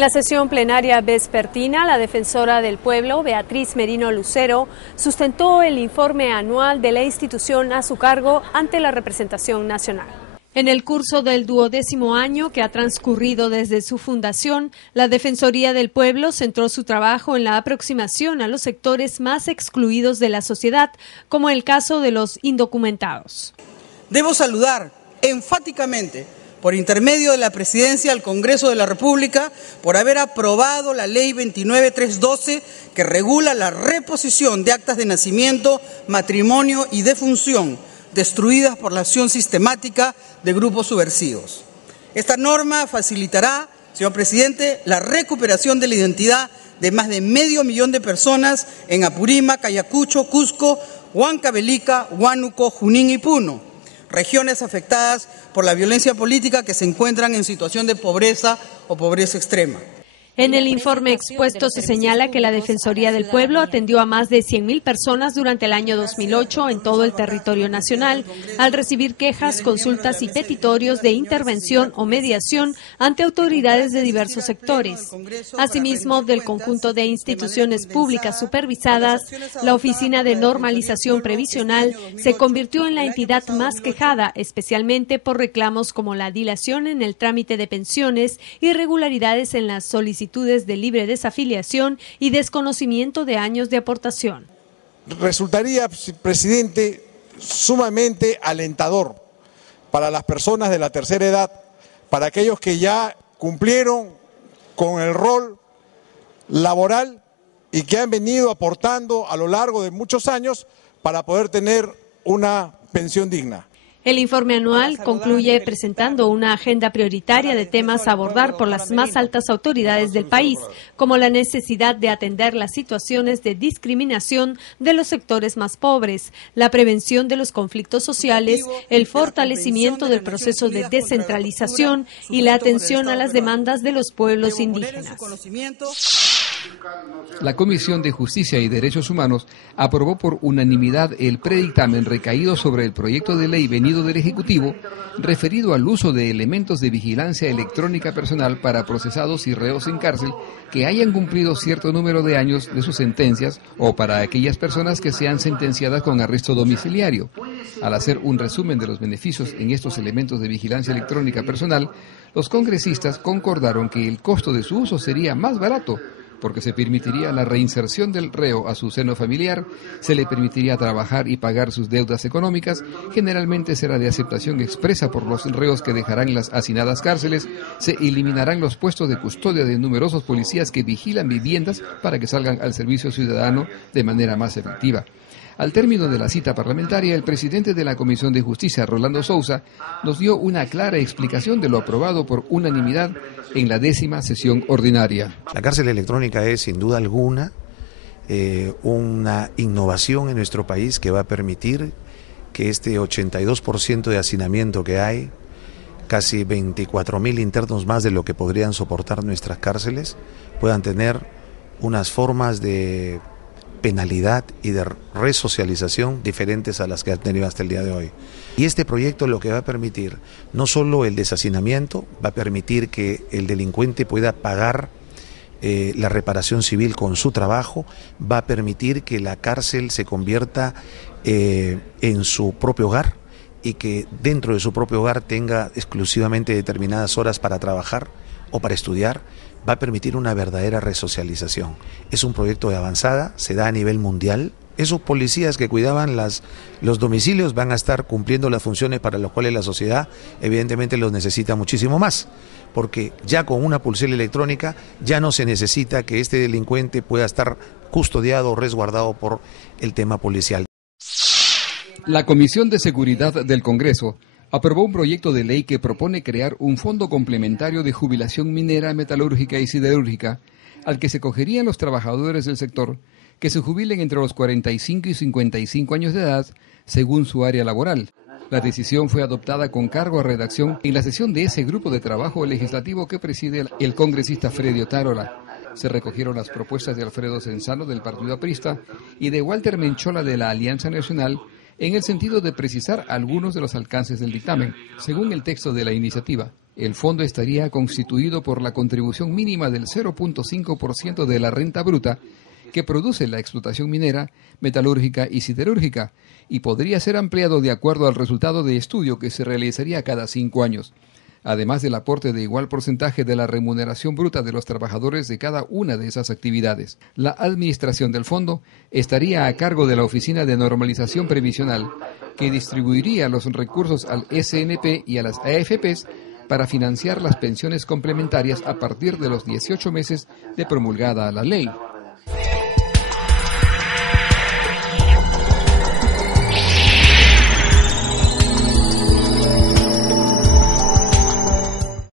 En la sesión plenaria vespertina, la defensora del pueblo, Beatriz Merino Lucero, sustentó el informe anual de la institución a su cargo ante la representación nacional. En el curso del 12º año que ha transcurrido desde su fundación, la Defensoría del Pueblo centró su trabajo en la aproximación a los sectores más excluidos de la sociedad, como el caso de los indocumentados. Debo saludar enfáticamente, por intermedio de la Presidencia, al Congreso de la República, por haber aprobado la Ley 29.312, que regula la reposición de actas de nacimiento, matrimonio y defunción destruidas por la acción sistemática de grupos subversivos. Esta norma facilitará, señor presidente, la recuperación de la identidad de más de 500.000 de personas en Apurímac, Ayacucho, Cusco, Huancavelica, Huánuco, Junín y Puno, regiones afectadas por la violencia política que se encuentran en situación de pobreza o pobreza extrema. En el informe expuesto se señala que la Defensoría del Pueblo atendió a más de 100.000 personas durante el año 2008 en todo el territorio nacional, al recibir quejas, consultas y petitorios de intervención o mediación ante autoridades de diversos sectores. Asimismo, del conjunto de instituciones públicas supervisadas, la Oficina de Normalización Previsional se convirtió en la entidad más quejada, especialmente por reclamos como la dilación en el trámite de pensiones, irregularidades en las solicitudes de libre desafiliación y desconocimiento de años de aportación. Resultaría, presidente, sumamente alentador para las personas de la tercera edad, para aquellos que ya cumplieron con el rol laboral y que han venido aportando a lo largo de muchos años para poder tener una pensión digna. El informe anual concluye presentando una agenda prioritaria de temas a abordar por las más altas autoridades del país, como la necesidad de atender las situaciones de discriminación de los sectores más pobres, la prevención de los conflictos sociales, el fortalecimiento del proceso de descentralización y la atención a las demandas de los pueblos indígenas. La Comisión de Justicia y Derechos Humanos aprobó por unanimidad el predictamen recaído sobre el proyecto de ley venido del Ejecutivo referido al uso de elementos de vigilancia electrónica personal para procesados y reos en cárcel que hayan cumplido cierto número de años de sus sentencias o para aquellas personas que sean sentenciadas con arresto domiciliario. Al hacer un resumen de los beneficios en estos elementos de vigilancia electrónica personal, los congresistas concordaron que el costo de su uso sería más barato, porque se permitiría la reinserción del reo a su seno familiar, se le permitiría trabajar y pagar sus deudas económicas, generalmente será de aceptación expresa por los reos que dejarán las hacinadas cárceles, se eliminarán los puestos de custodia de numerosos policías que vigilan viviendas para que salgan al servicio ciudadano de manera más efectiva. Al término de la cita parlamentaria, el presidente de la Comisión de Justicia, Rolando Sousa, nos dio una clara explicación de lo aprobado por unanimidad en la 10ª sesión ordinaria. La cárcel electrónica es, sin duda alguna, una innovación en nuestro país que va a permitir que este 82% de hacinamiento que hay, casi 24.000 internos más de lo que podrían soportar nuestras cárceles, puedan tener unas formas de penalidad y de resocialización diferentes a las que han tenido hasta el día de hoy. Y este proyecto lo que va a permitir no solo el deshacinamiento, va a permitir que el delincuente pueda pagar la reparación civil con su trabajo, va a permitir que la cárcel se convierta en su propio hogar y que dentro de su propio hogar tenga exclusivamente determinadas horas para trabajar o para estudiar, va a permitir una verdadera resocialización. Es un proyecto de avanzada, se da a nivel mundial. Esos policías que cuidaban los domicilios van a estar cumpliendo las funciones para las cuales la sociedad evidentemente los necesita muchísimo más, porque ya con una pulsera electrónica ya no se necesita que este delincuente pueda estar custodiado o resguardado por el tema policial. La Comisión de Seguridad del Congreso aprobó un proyecto de ley que propone crear un fondo complementario de jubilación minera, metalúrgica y siderúrgica, al que se acogerían los trabajadores del sector que se jubilen entre los 45 y 55 años de edad, según su área laboral. La decisión fue adoptada con cargo a redacción en la sesión de ese grupo de trabajo legislativo que preside el congresista Freddy Otárola. Se recogieron las propuestas de Alfredo Cenzano del Partido Aprista y de Walter Menchola de la Alianza Nacional, en el sentido de precisar algunos de los alcances del dictamen. Según el texto de la iniciativa, El fondo estaría constituido por la contribución mínima del 0.5% de la renta bruta que produce la explotación minera, metalúrgica y siderúrgica, y podría ser ampliado de acuerdo al resultado de estudio que se realizaría cada 5 años, además del aporte de igual porcentaje de la remuneración bruta de los trabajadores de cada una de esas actividades. La administración del fondo estaría a cargo de la Oficina de Normalización Previsional, que distribuiría los recursos al SNP y a las AFPs para financiar las pensiones complementarias a partir de los 18 meses de promulgada la ley.